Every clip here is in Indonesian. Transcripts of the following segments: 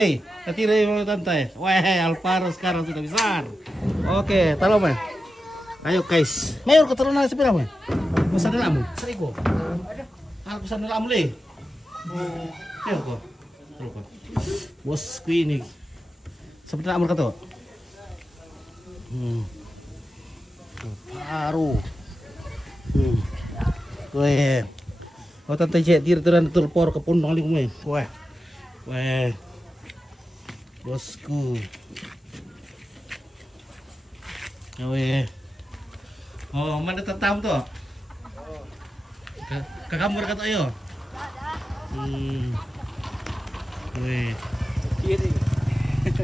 Katira yung mga tantay. Weh, Alvaro sekarang sudah besar. Oke, talo mo. Ayo guys. Mayor keturunan sa pila mo. Masa nila mo? Sa iko. Ako sa nila mo le. Ayo ko. Talo ko. Bos ko ini. Sa pila mo ka to? Paru. Weh. O tantay cek tiran tur por ke pundong li mo. Weh. Weh. Bosku. Oke. Oh, mana tetam tuh? Ke kamar kata ayo. Weh. Kiri.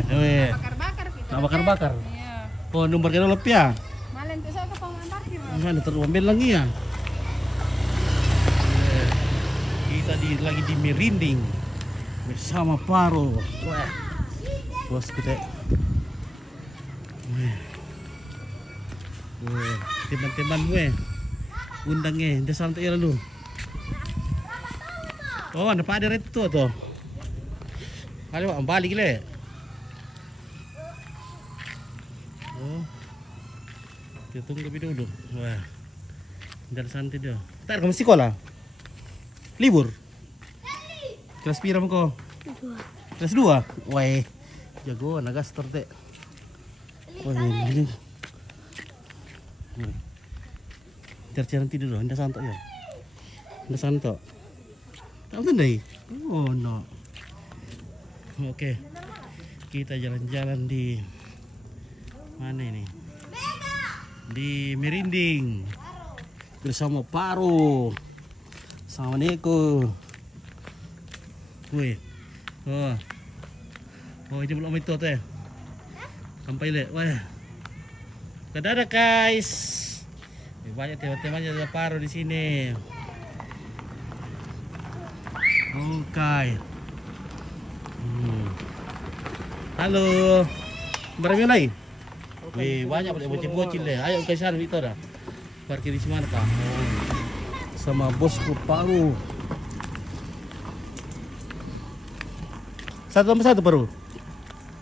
Weh. Bakar-bakar gitu. Bakar-bakar. Iya. Oh, nomor kita lebih ya. Malen tuh saya ke pengen parkir. Mana terambil lagi ya? Kita lagi di Merinding bersama Paro. Wah. Bos kita. Teman-teman gue undangnya, udah santai lalu. Oh, ada Pak Ader itu tuh. Ayo balik le. Oh, kita tunggu lebih dulu. Wah, udah santai dia. Ntar kamu sekolah? Libur? Kelas pira kok? Kelas 2? Wah, jago anak gaster teh. Wah, ini. Jarang tidur loh, indah santok ya. Indah santok. Tahu kan deh? Oh no. Oke. Kita jalan-jalan di mana ini? Di Merinding. Bersama Paro. Sama Neko. Wih. Oh. Oh, ini belum itu teh. Sampai le. Wah. Dadah guys. Banyak teman-temannya ada Paro di sini. Oke. Halo. Berapa lagi? Wih, banyak bocil-bocil deh. Ayo ke sana Victor dah. Parkir di mana Kak? Sama bosku Paro. Satu tambah satu Paro.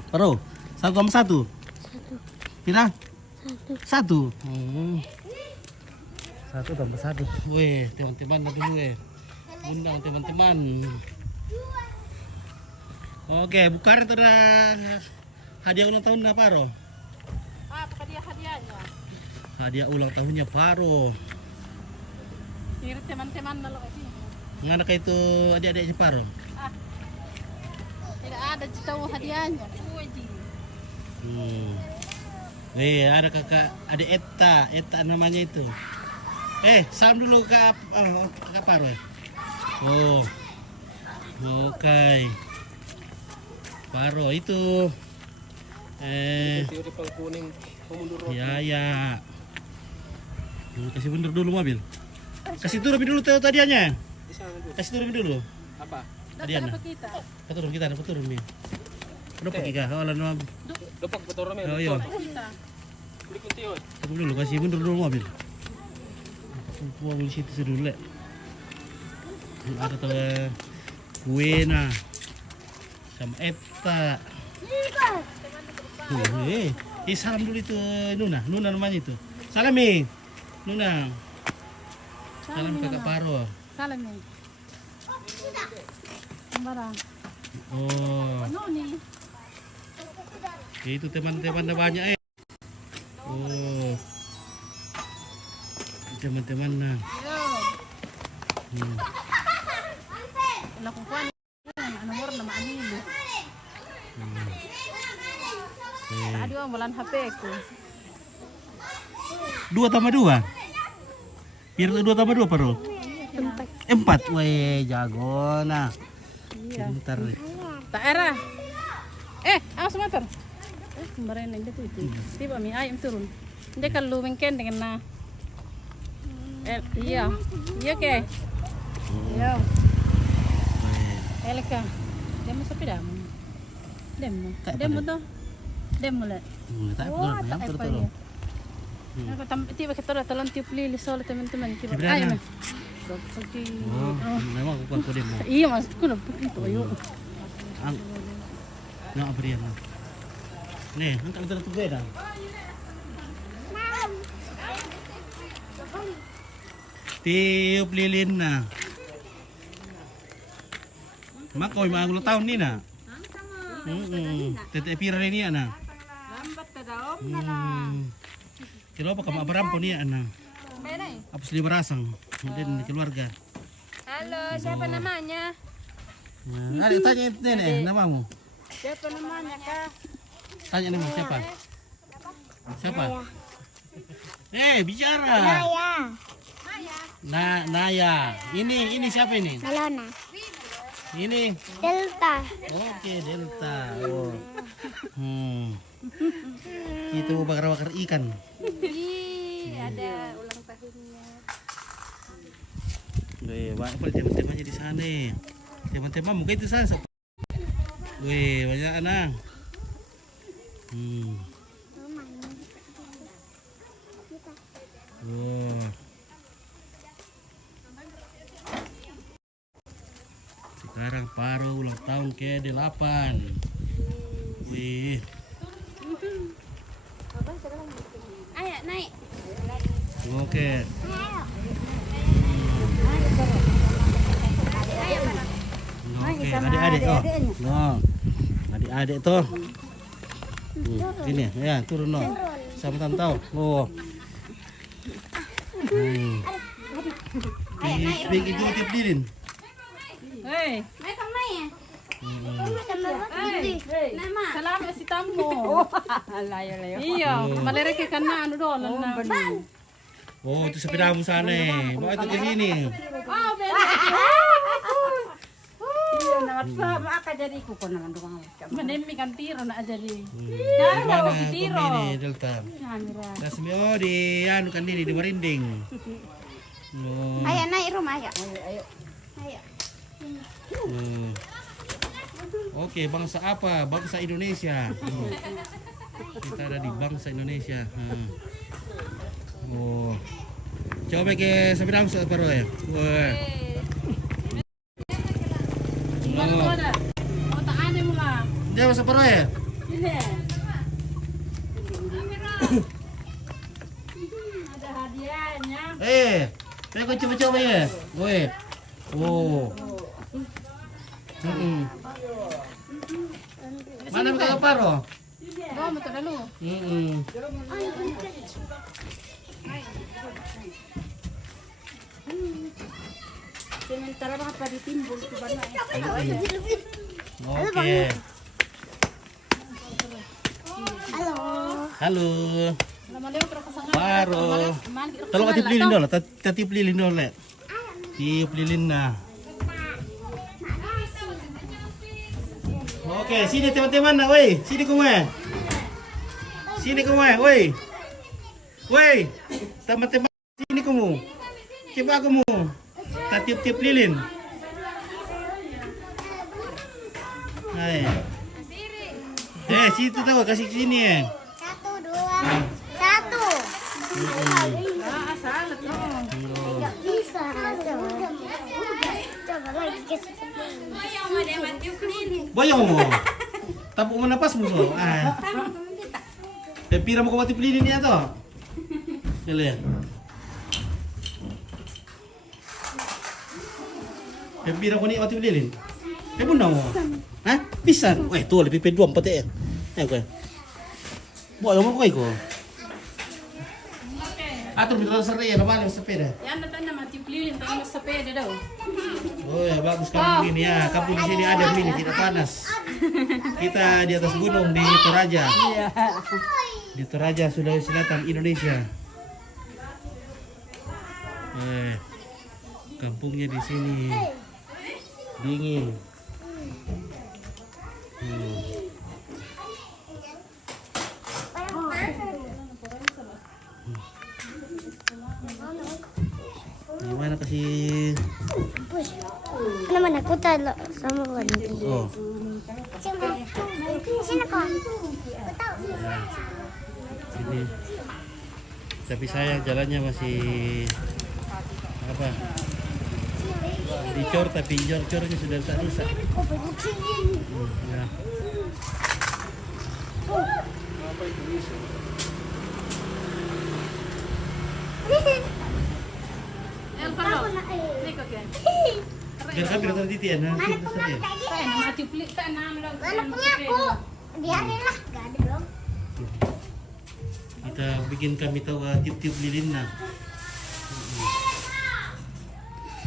Paro. Satu tambah satu. Pira? Satu. Satu tambah satu. Weh, teman-teman dulu undang teman-teman. Oke, bukan itu ada hadiah ulang tahun Paro. Apa dia hadiahnya? Hadiah ulang tahunnya Paro. Ngirit teman-teman lalu sini. Ngana kayak itu adik-adik Paro? Tidak ada tahu hadiahnya. Ada kakak adik Eta namanya itu. Salam dulu Kak Paro ya. Oh. Oke. Paro itu kuning mundur. Ya. Kasih mundur dulu mobil. Kasih turun dulu tadiannya. Kasih turun dulu. Apa? Tadiannya. Kita. Turun kita, turun nih. Udah pergi kah? Depak betul rame. Oh iya. Kita. Berikut tiut. Tunggu dulu, kasih mundur dulu mobil. Buang di situ dulu le. Ada tuh Buena sama Eta. Salam dulu itu Nuna namanya itu. Salam Nuna. Salam kakak Paro. Salam nih. Barang. Oh, Noni. itu teman-teman banyak Oh, teman-teman nah. Yo. Lakukan nomor nama Anilu. Tadi orang bulan HP ku. 2 tambah 2. Biar 2 tambah 2 Paro. 4. Weh, jago nah. Bentar. Tak era. Awas motor. Kemarin aja tuh itu. Tiba mi ayam turun. Dia kalau mungkin dengan nah. Iya. Iya ke? Iya. Elka. Demo sepeda. Demo tuh. Demo le. Tak betul. Tiba kita dah telan tiup lili soal teman-teman. Tiba ayam. Memang bukan kode mau. Iya mas, aku udah begitu ayo. Nah, berian. Nih, angkat itu beda. Tiup lilin na. Makoy mga tahun ni na. Tete pira ni na. Lambat ka daw. Kilo apa kamu berampo ni ana? Apa seli berasang? Dan keluarga. Halo, siapa namanya? Adik tanya nenek namamu. Siapa namanya, Kak? Tanya nama siapa? Siapa? Bicara. Naya. Ini siapa ini? Melona. Ini Delta. Oke, Delta. Oh. Itu bakar-bakar ikan. Ada ulang tahunnya. Banyak pula teman-temannya di sana. Teman-teman mungkin itu sana. Banyak anak. Sekarang Paro ulang tahun ke-8. Wih. Ayo naik. Oke. Oke, adik-adik tuh. No. Adik-adik tuh. Ini ya, turun no. Sama tantau. Oh. Big itu tip dilin. Hei. Naik sama ya? Salamat si Tampo. Layo-layo. Iya, malerek ka na ano doon na. Oh, itu sepedamu sana. Bawa itu ke sini. Oh, Iya, nama aka jadi kuko naman doang. Manemi kan tiro na jadi. Gimana ini Delta? Kamera. Tasmi di anu kan ini di Marinding. Oh. Ayo naik rumah ayo. Ayo. Oke, bangsa apa? Bangsa Indonesia. Kita ada di bangsa Indonesia. Oh. Coba ke seberang separuh ya. Wah. Baru ada. Oh, tak ada mula. Dia masa separuh ya? Ini. Ada hadiahnya. Saya kau coba-coba ya. Woi. Oh. Mana mereka paro? Oh, betul dulu. Sementara apa ditimbul ke mana? Oke. Halo. Paro. Tolong tiup lilin dulu, tiup lilin dulu. Tiup lilin nah. Oke, sini teman-teman nah, woi. Sini kumwe. Sini kumwe, woi. Woi, teman-teman sini kamu. Coba kamu. Kita tiup-tiup lilin. Hai. Situ tahu kasih sini ya. 1, 2, 1. Salah tuh. Bisa. Coba lagi ke Boyong mo. Tapos mo napas mo so. Pira mo ko tiup lilin niya to. Kalian. Pira ko ni tiup lilin. Pun na mo. Hah? Bisa. Weh, tuh lebih P2 pati ya. Ayo ko. Boyong mo ko. Atur bintang serai ya, naman yung sepeda. Yan na tayo na matiplilin tayo sa sepeda daw. Oh ya, bagus kampung ini ya. Kampung di sini ada ini, tidak panas. Kita di atas gunung di Toraja. Di Toraja, Sulawesi Selatan, Indonesia. Kampungnya di sini dingin. Gimana kasih? Ano man ako talo sama wanita. Oh. Sino ko? Sini. Tapi saya jalannya masih apa? Dicor tapi jor-cornya sudah tak rusak. Ya. Biar kami datang titian. Nah, Mana kita punya saja. tadi? Saya nama cuplik tak nama lang. Mana punya aku? Biarin lah, gak ada dong. Kita bikin kami tahu tiup-tiup lilin nah.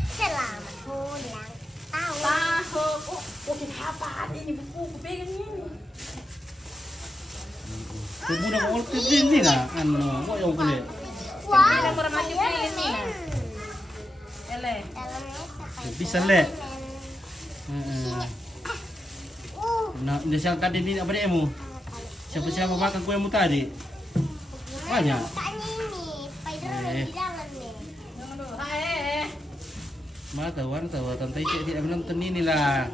Selamat ulang tahun. Tahu. Oh, kenapa ini buku ku pegang ini? Kuburan mau tiup lilin nah. Anu, mau yang kulit. Wah, Bilang orang maju pilih ni. Ele. dalamnya sekali. Bisa le. Nah, dia siang tadi ni apa dia mu? Siapa-siapa makan kuemu tadi? Banyak. Tanya ini, spider di dalam nih. Jangan dulu. Hai. Mana tahu tante Ica tidak menonton ini lah.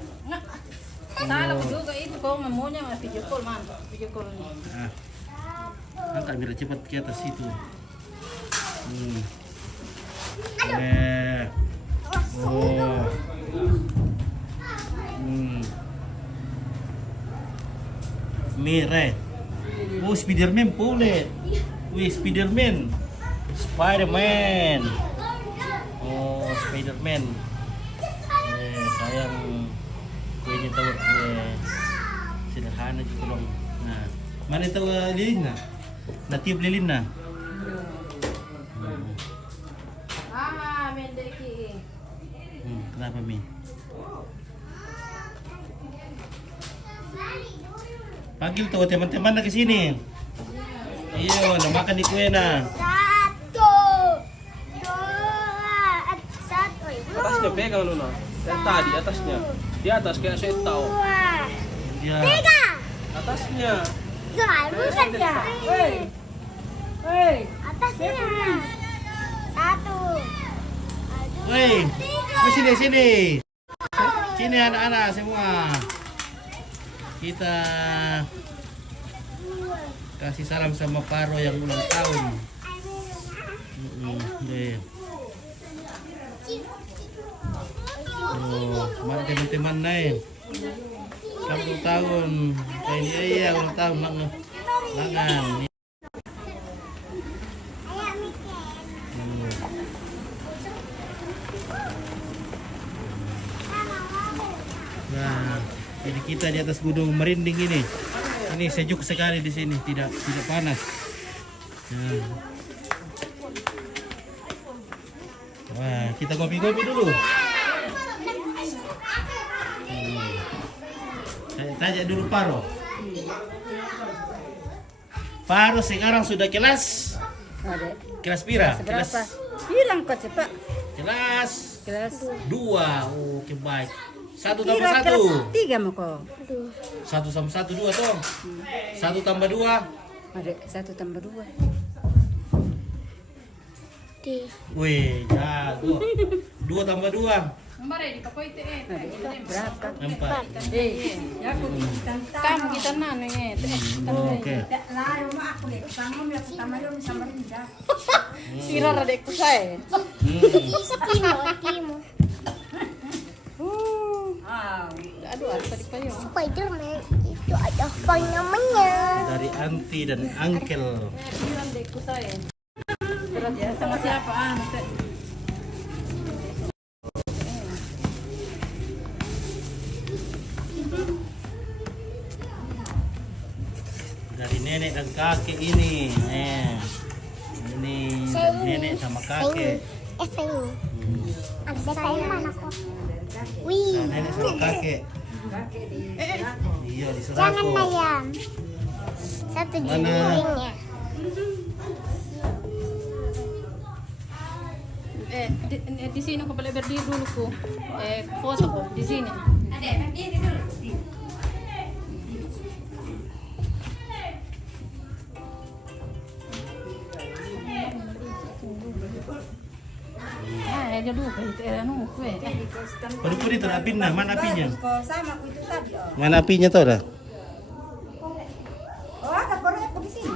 Salah juga itu kau memonya video call mantap. Video call ni. Ah. Angkat biar cepat ke atas situ. Oh. Merah. Oh, Spiderman boleh. Wih, Spiderman. Spiderman. Oh, Spiderman. Sayang kuenya tahu sederhana juga dong. Nah, mana tahu lilin nah? Nah, tiup lilin nah. Ah, mendeki. Kenapa Mi? Panggil tuh teman-teman ke sini. Iyo, nah makan di kue nah. Satu, dua, satu. Atasnya pegang Luna. Tadi atasnya. Di atas kayak saya tahu. Dua, Ya. tiga. Atasnya. Bukan ya? Hei. Hei. Atasnya. Satu. Woi, sini. Sini anak-anak semua. Kita kasih salam sama Paro yang ulang tahun. Deh. Oh, mana teman-teman naik. Kamu ulang tahun. Ini iya ulang tahun mangan. Nah, ini kita di atas gunung merinding ini. Ini sejuk sekali di sini, tidak panas. Nah. Wah, kita kopi-kopi dulu. Tanya dulu Paro. Paro sekarang sudah kelas? Ada. Kelas pira? Berapa? Bilang kau cepat. Kelas Kelas 2. Oke baik. 1 tambah Kira 1. kelas 3 mau kau. 1 tambah 1 2 toh. 1 tambah 2. Ada 1 tambah 2. Wih, jago. 2 tambah 2. Mari di pakoy te. Berapa? 4. Ya aku Kamu kita nanu eh. Oke. Lah, rumah aku deh. Kamu yang pertama yo bisa merindah. Sira radek ku saya. Timo. Ah, Aduh, apa di payung? Spiderman itu ada apa namanya? Dari Anti dan Angkel. Sira radek ku saya. Berat ya sama siapa ante? Dari nenek dan kakek ini. Ini nenek sama kakek. Sayang. Ada sayang mana kok? Wih. Nah, nenek sama kakek. Iya, di Jangan Serago. ayam. Satu Mana? jadinya. Di sini ko pala berdiri dulu ko. Foto ko di sini. Aja dulu itu anu kue. Baru dito na pin na, mana apinya? kau sama aku itu tadi. Oh, Mana apinya tuh dah? ada korek aku di sini.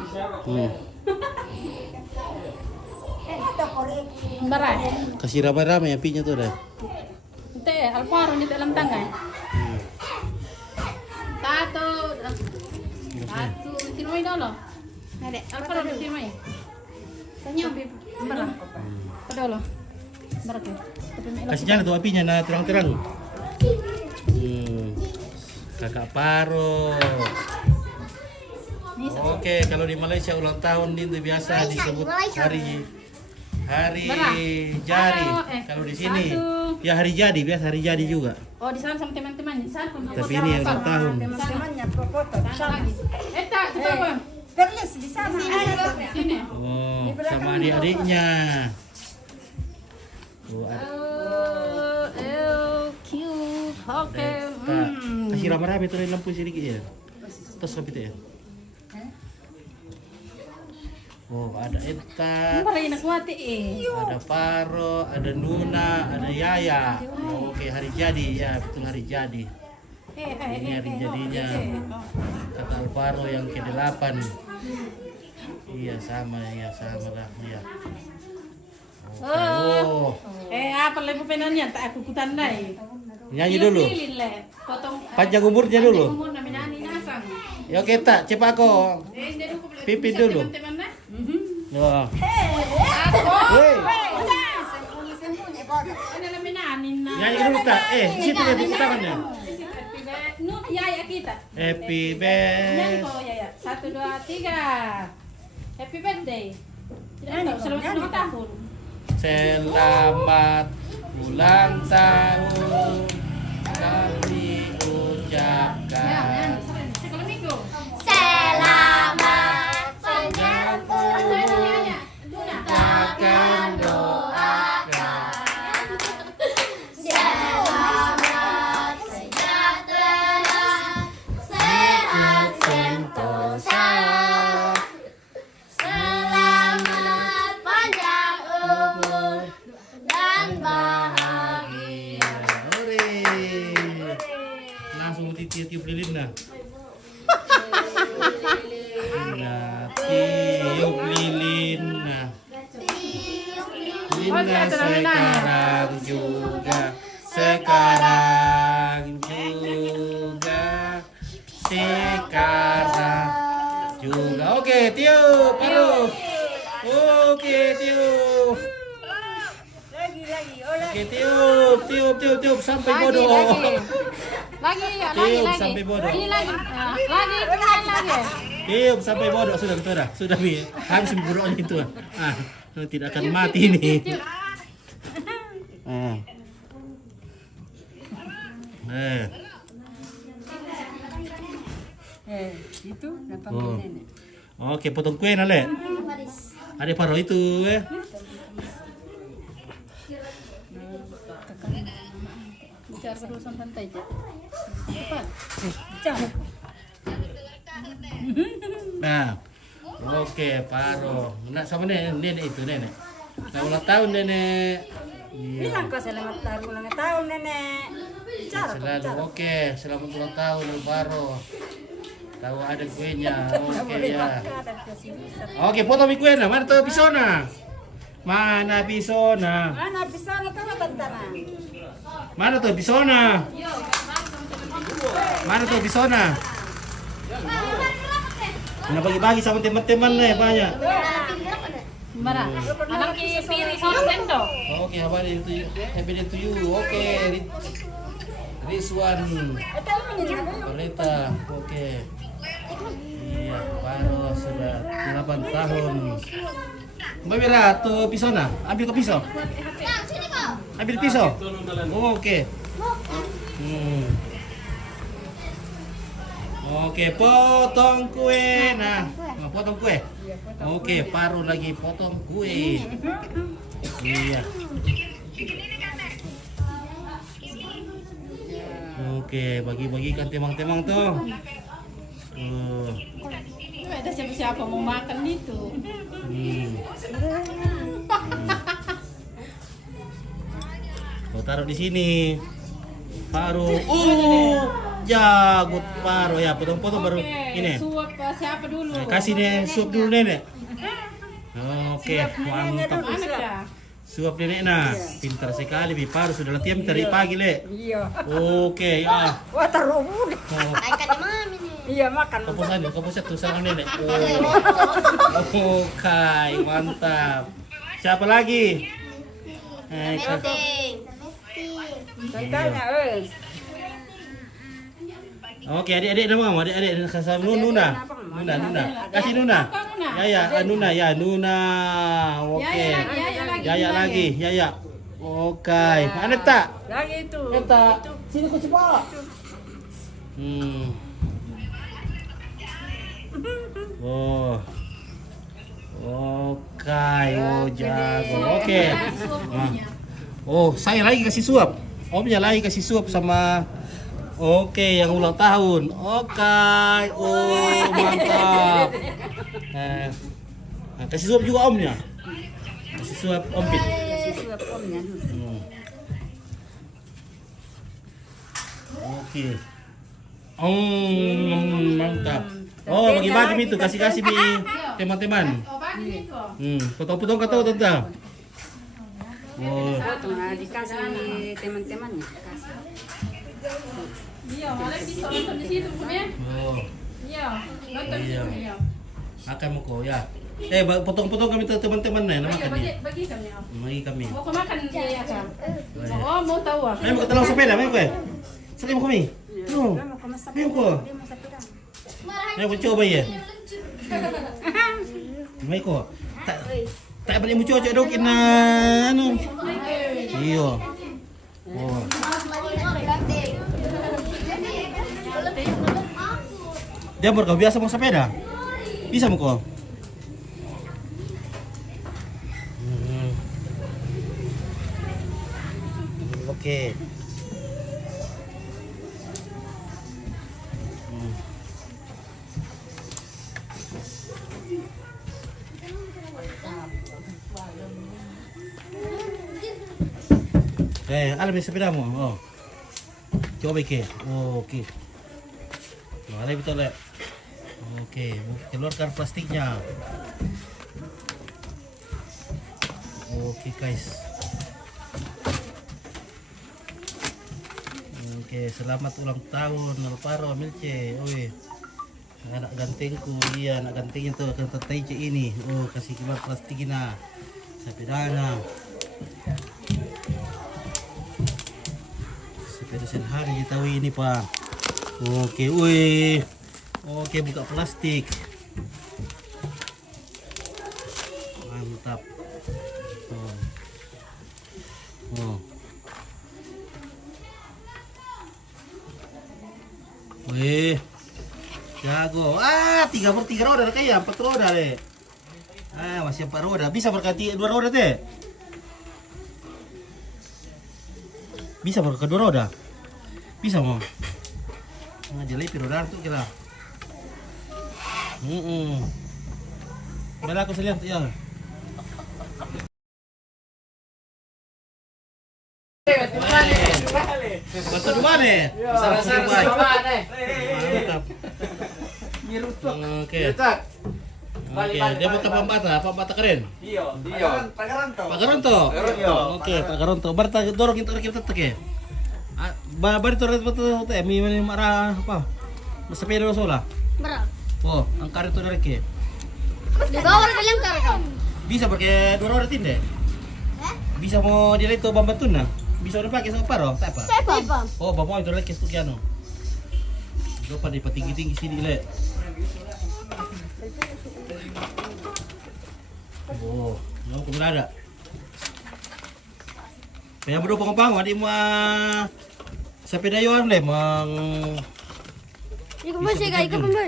Ada korek. Baray. Kasih ramai-ramai apinya tuh dah. Ente alparo di dalam tangan. Tato. Tato, tinumay dolo. Ada alparo tinumay. Sanyo. Bara. Padolo. Berarti. Tapi may Kasih jangan tuh apinya, nah terang-terang. Kakak Paro. Oke, kalau di Malaysia ulang tahun itu biasa disebut hari jadi. Kalau di sini ya hari jadi, biasa hari jadi juga. Oh, di sana sama teman-teman. Di sana Tapi ini yang ulang tahun. Teman-temannya foto di sana. Eta, kita apa? Terus di sana. Sini. Oh, sama adik-adiknya. Oh, Cute. Oke. kasih rame-rame turunin lampu sedikit ya. Terus lampu itu ya. Oh, ada Eta, Parang nakuha ada Paro, ada Nuna, ada Yaya. Oh, oke, hari jadi ya, betul hari jadi. Ini hari jadinya kakak Alvaro yang ke-8. Iya sama lah ya. Oh, apa lagi penanya? Tak aku kutandai. nyanyi dulu. Potong. Panjang umurnya dulu. Umur namin nani nasang. Ya oke tak, cepat kok. Pipi dulu. Oh. Woi, Ano namin nani na? nyanyi dulu tak. Di situ ya tepuk tangannya. No, yaya kita. Happy Nyanyi birthday. ko, yaya. 1, 2, 3. Happy birthday. Selamat ulang tahun. Selamat ulang tahun kami ucapkan. Sekolah minggu. Selamat Akan doakan. Selamat sejahtera, sehat sentosa. Selamat panjang umur dan bahagia. Hore. Langsung tiup lilin dah. Nah, tiup lilin nah. Lina sekarang juga. Sekarang juga. Oke, tiup. Aduh. Oke, tiup. Oke, tiup sampai bodoh. Lagi, ya, Tiup lagi. sampai bodoh. Ini lagi. Lagi. Tiup sampai bodoh sudah Mi. Harus buruk itu. Tidak akan mati ini. Itu dapat Oh. nenek. Oke, potong kue nale. Ada Paro itu Bicara perusahaan santai aja. Apa? Jangan. Nah. Oke, Paro. Nak sama nenek itu nenek. Nah, ulang tahun nenek. Iya. Bilang kau selamat ulang tahun nenek. Bicara. Selalu oke, selamat ulang tahun Paro. Tahu ada kuenya. Oke ya. Oke, potong kue nah. Mana tuh pisona? Mana pisona? Mana bisa na kau tantana? Mana tuh pisona? Mana tuh pisona? Nah, bagi-bagi sama teman-teman nih banyak. Mara. Anak ki piri sono sendo. Oke, happy day to you. Oke, Rizwan. Pereta. Oke. Iya, Paro sudah 8 tahun. Mbak Mira, tuh pisona. Ambil ke pisau. Ambil pisau. Oke. Oke, potong kue. Nah, potong kue. Oke, Paro lagi potong kue. Iya. Oke, bagi-bagikan temang-temang tuh. Ada siapa-siapa mau makan itu. Kau taruh di sini. Paro. Jagut Paro ya, potong-potong baru ini. Suap siapa dulu? Kasih nih suap dulu nenek. Oke, mantap. Anak ya. Suap nenek nah, pintar sekali Bi Paro sudah latihan dari pagi le. Iya. Oke ya. Wah taruh muda. Ikan mami nih. Iya makan. Kapusan tuh sama nenek. Oke, mantap. Siapa lagi? Tanya, Oke, adik-adik nama, adik-adik kasih Nuna. Kasih Nuna. Nuna ya, Nuna. Oke. Yaya lagi, Yaya. Oke. Aneta. lagi itu. Aneta. Sini kau cepat. Oh. Oke, jago. Oke. Oh, saya lagi kasih suap. Omnya lagi kasih suap sama oke, yang ulang tahun. Oke. Oh, mantap. Kasih suap juga omnya. Kasih suap ompit. Suap omnya. Oke. Mantap. Oh, bagi-bagi itu, kasih-kasih di teman-teman. Potong-potong kata tante. Oh. Dikasih teman-temannya. Iya, malah bisa nonton di situ punya. Oh. Iya, nonton di situ ya. Makan mo ko, ya. Potong-potong kami teman-teman na makan niya. Bagi kami. Bagi kami. Mau makan ya kan? Oh, mau tahu ah. Ayo mo katalang sepeda, ayo ko eh. Sakay mo kami. No. Ayo ko. Ayo ko coba ya. Ayo ko. Tak balik mo coba dok na ano. Iyo. Oh. Dia kau biasa mau sepeda? Bisa mo ko? Oke. Alam yung sepeda mo. Oh. Coba ke. Oh, oke. Nah, betul ya. Oke, keluarkan plastiknya. Oke, guys. Oke, selamat ulang tahun Alvaro Milce. Oi. Anak gantengku, iya, anak ganteng itu akan tertarik ini. Oh, kasih keluar plastiknya. Sepedanya. Sepeda sehari tahu ini, Pak. Oke, wih. Oke, buka plastik. Mantap. Oh. Wih. Jago. 3x3 roda kayak 4 roda deh. Masih 4 roda. Bisa berganti 2 roda teh. Bisa berganti 2 roda. Bisa mau. Jadi roda tuh kira. Bela aku selihat ya. Batu di mana? Bisa baik. Mantap. Oke. Oke, dia buka pambata keren. Iya. Pak Garonto. Oke, Pak Garonto. Berta dorong kita teke. Bari torret betul teh, mi marah apa? Sepeda sola. Berapa? Oh, angkar itu dari ke. Di bawah kalian kan? Bisa pakai 2 roda tinde? Bisa mau dia itu bambatun nah? Bisa udah pakai sama paro? Tak apa? Siapa? Oh, bapak itu lagi stuk kiano. Lupa di tinggi-tinggi sini le. Oh, mau ke ada. Kaya bro pangpang wadi mo sepeda yon le mang. Ikaw ba siya? Ikaw ba?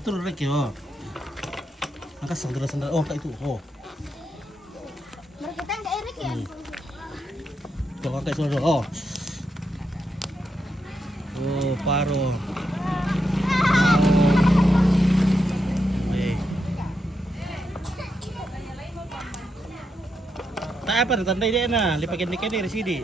Turun lagi oh. Angkat sandal. Oh, kayak itu. Oh. Mereka kan nggak erik ya? Tuh angkat sandal. Oh. Oh, paro. Tak apa, tandai dia na. Lipakin dikit dari sini.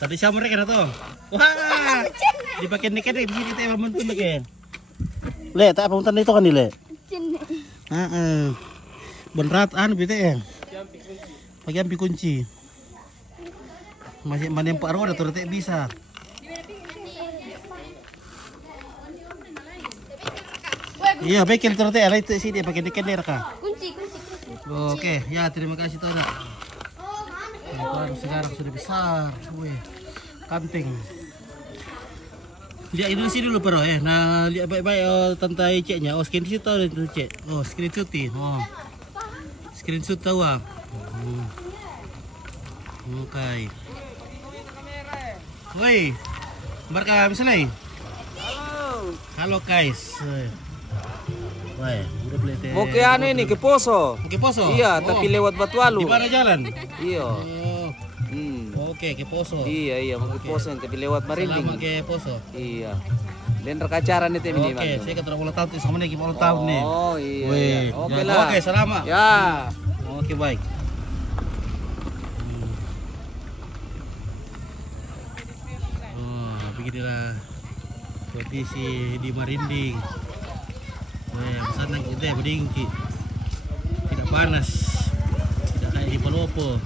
Tadi siapa mereka na to? Wah! Dipakai dikit di sini teh mamuntun lagi. Le, tak apa tanda itu kan dile. Benerat gitu ya. Pakai ampi kunci. Masih mana yang Pak Roda tuh bisa. Iya, bengkel terus ada itu sini pakai dekener kah? Kunci. Oke, ya terima kasih Tona. Baru sekarang sudah besar, weh, kanting. Lihat dulu sini dulu bro ya. Nah, lihat baik-baik tante ceknya. Oh, screenshot tahu itu cek. Oh, screenshotin. Oh, screenshot tahu ah. Oke. Woi, Barka misalnya. Halo guys. Wah, udah beli teh. Oke anu ini ke Poso. Oke, Poso. Iya, Oh. tapi lewat Batualu. Di mana jalan? Iya. Oh, oke, ke Poso. Iya, mau ke Poso tapi lewat Selamat Marinding. ke Poso. Iya. Dan rekacaran itu ini, Oke, saya ketemu ulang tahun tuh sama nih, ulang tahun nih. Oh, iya. Wih, Iya. Oke ya, lah. Oke, selamat. Ya. Oke, baik. Oh, beginilah kondisi di Marinding. Wah, sana kita berdingki. Tidak panas. Tidak kayak di Palopo.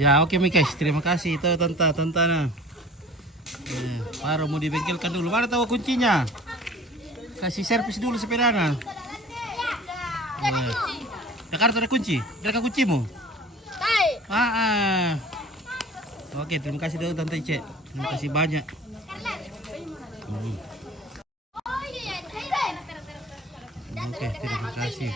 Ya, oke guys, terima kasih itu tante-tantana. Baru mau dibengkelkan dulu. Mana tahu kuncinya? Kasih servis dulu sepedanya. Jakarta ada kunci? Ada kuncimu? Oke, terima kasih dulu Tante Cek. Terima kasih banyak. Oke, terima kasih.